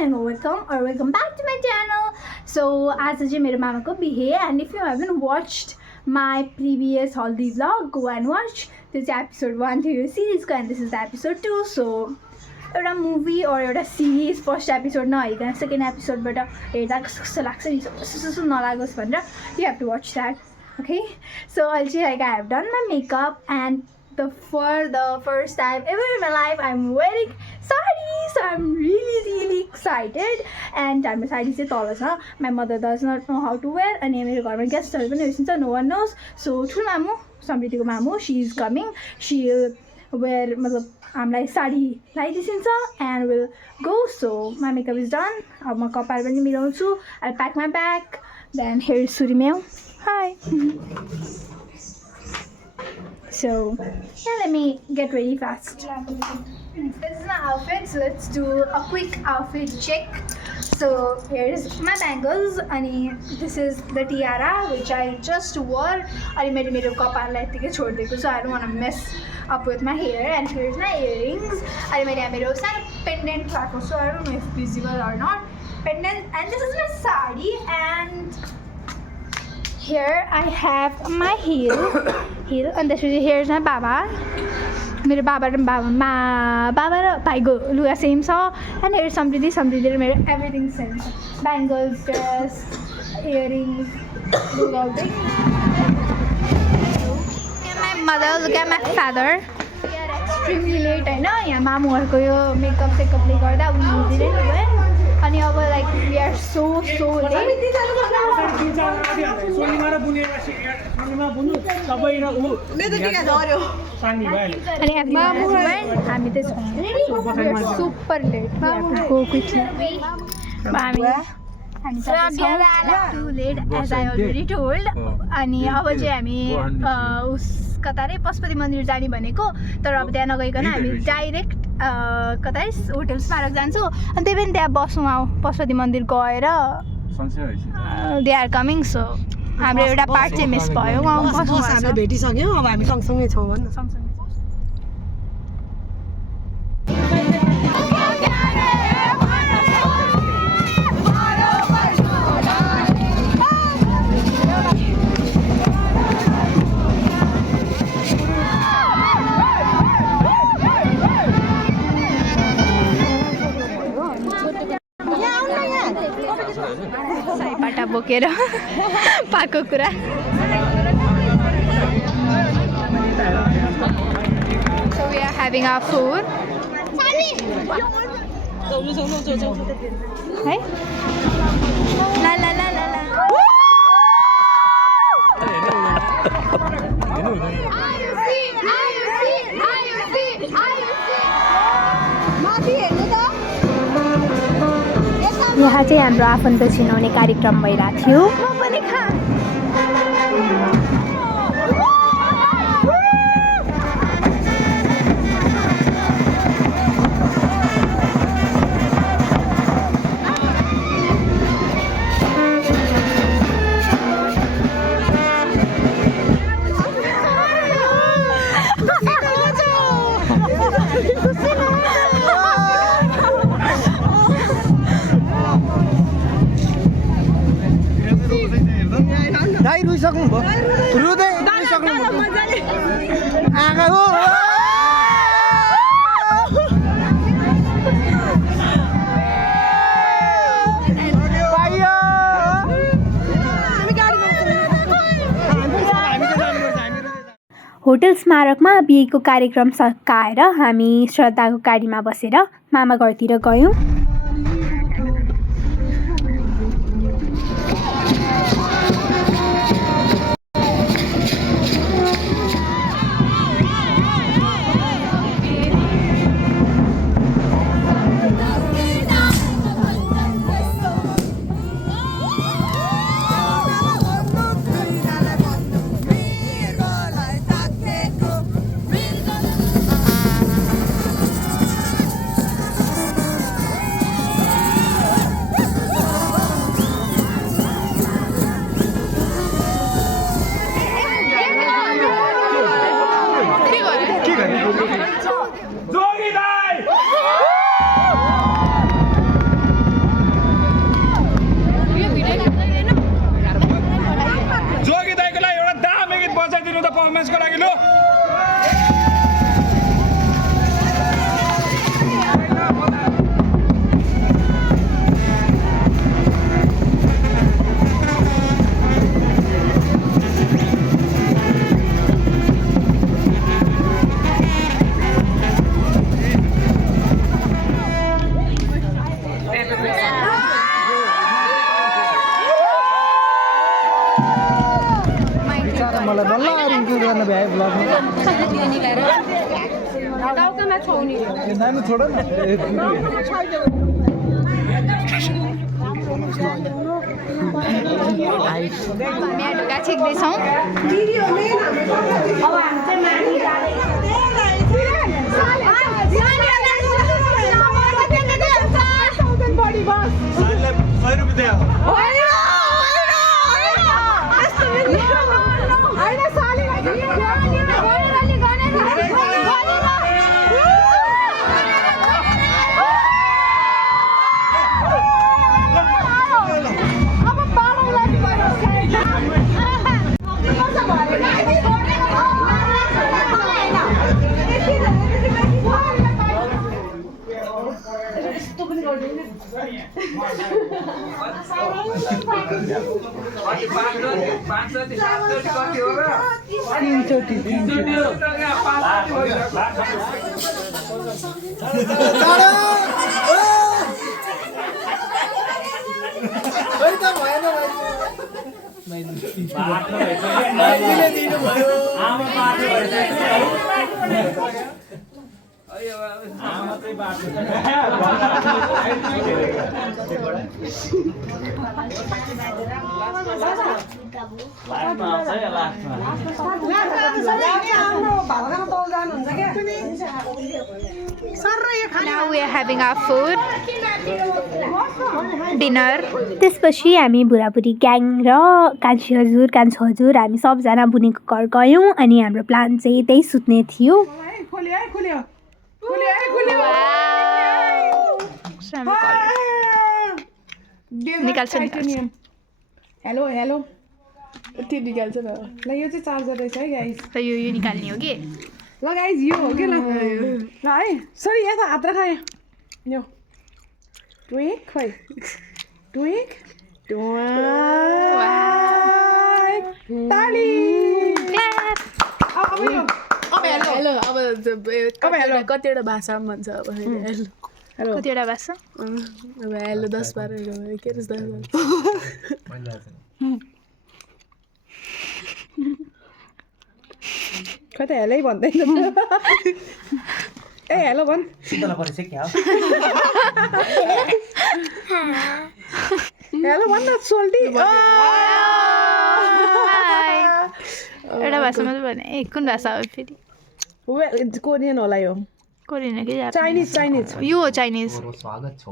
and welcome back to my channel. So आज चाहिँ मेरो मामाको बिहे, and if you haven't watched my previous holiday vlog, go and watch. This is episode 1 थियो यो सिरिजको, and this is the episode 2. So एउटा movie or एउटा series first episode नहेरिकन second एपिसोडबाट हेर्दा कस्तो लाग्छ नि, कस्तो नलागोस् भनेर you have to watch that. Okay, so also like I have done my makeup, and for the first time ever in my life I'm wearing sari, so I'm really excited. And I'm sari चाहिँ तल छ. My mother does not know how to wear, अनि मेरो घरमा गेस्टहरु पनि हुनुहुन्छ, no one knows. So ठुलो मामु, समृद्धिको मामु, she is coming. She'll wear मतलब हामीलाई साडी लगाइदिन्छ and we'll go. So my makeup is done. अब म कपाल पनि मिलाउँछु. I'll pack my bag. Then here is Surimeo. Hi. So yeah, let me get ready fast. This is my outfit, so let's do a quick outfit check. So here's my bangles, and this is the tiara which I just wore. I made मेरो कपाललाई यतिकै छोड्दिएको, so I don't want to mess up with my hair. And here's my earrings. I made मेरो सानो pendant राखेको, so I don't know if visible or not. Pendant, and this is my sari, and here I have my heel, and here's my baba. मेरो बाबा र बाबा र भाइको लुगा सेम छ. And here's समृद्धि र मेरो everything same छ. Bangles, dress, earrings, clothing. And my mother, look at my feather. We are extremely late हैन, यहाँ मामुहरुको यो मेकअप सेकअपले गर्दा उनी didn't win. अनि अब like we are so late. अनि हामी चाहिँ super late. We have to go quickly. Too late as I already told. अनि अब चाहिँ हामी उस कतारै पशुपति मन्दिर जाने भनेको, तर अब त्यहाँ नगइकन हामी डाइरेक्ट कतै होटल स्मारक जान्छौँ. अनि त्यही पनि त्यहाँ बसौँ. पशुपति मन्दिर गएर दे आर कमिङ. सो हाम्रो एउटा पार्ट चाहिँ मिस भयो. हामी भेटिसक्यौँ, अब हामी सँगसँगै छौँ भन्न. सयपाटा बोकेर पाएको कुरा. So we are having our food. है ला ला ला ला ला. यहाँ चाहिँ हाम्रो आफन्त चिनाउने कार्यक्रम भइरहेको थियो. होटल स्मारकमा बिहेको कार्यक्रम सकाएर हामी श्रद्धाको गाडीमा बसेर मामा घरतिर गयौँ. नानीमा छौनी नानी छोड न हामी ढुङ्गा छिक्दैछौँ अब हामी चाहिँ माथि Now we are having our food, dinner. त्यसपछि हामी बुढाबुढी ग्याङ र कान्छी हजुर कान्छो हजुर हामी सबजना बुनेको घर गयौँ अनि हाम्रो प्लान चाहिँ त्यही सुत्ने थियो हेलो हेलो त्यो निकाल्छ ल यो चाहिँ चार्जर रहेछ है गाइस यो निकाल्ने हो कि ल गाइस यो हो के ल है सरी यता हात राख यो ट्विक खै ट्विक ताली अब यो अब हेलो अब कतिवटा भाषामा भन्छ अब हेलो कतिवटा भाषा अब हेलो 10-12 के रहेछ खै त हेलै भन्दैन ए हेलो भन् हेलो भन् न सोल्टी एउटा भाषामा भने कुन भाषा हो फेरि कोरियन होला यो कोरियन कि चाइनिज चाइनिज यो हो चाइनिज स्वागत छ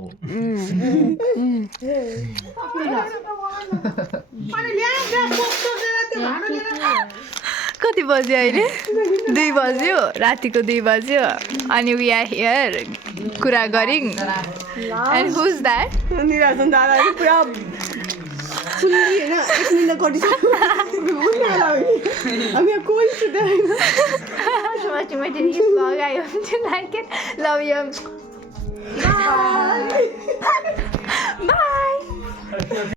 कति बज्यो अहिले 2 बज्यो रातिको 2 बज्यो अनि वी आर हियर कुरा गरौँ एन्ड हुज द्याट निराजन दादा पुरा फुल्ली हैन 1 मिनेट गरिसक्यो हामी कोही छुट्दैन so much to my vlog I hope you like it love you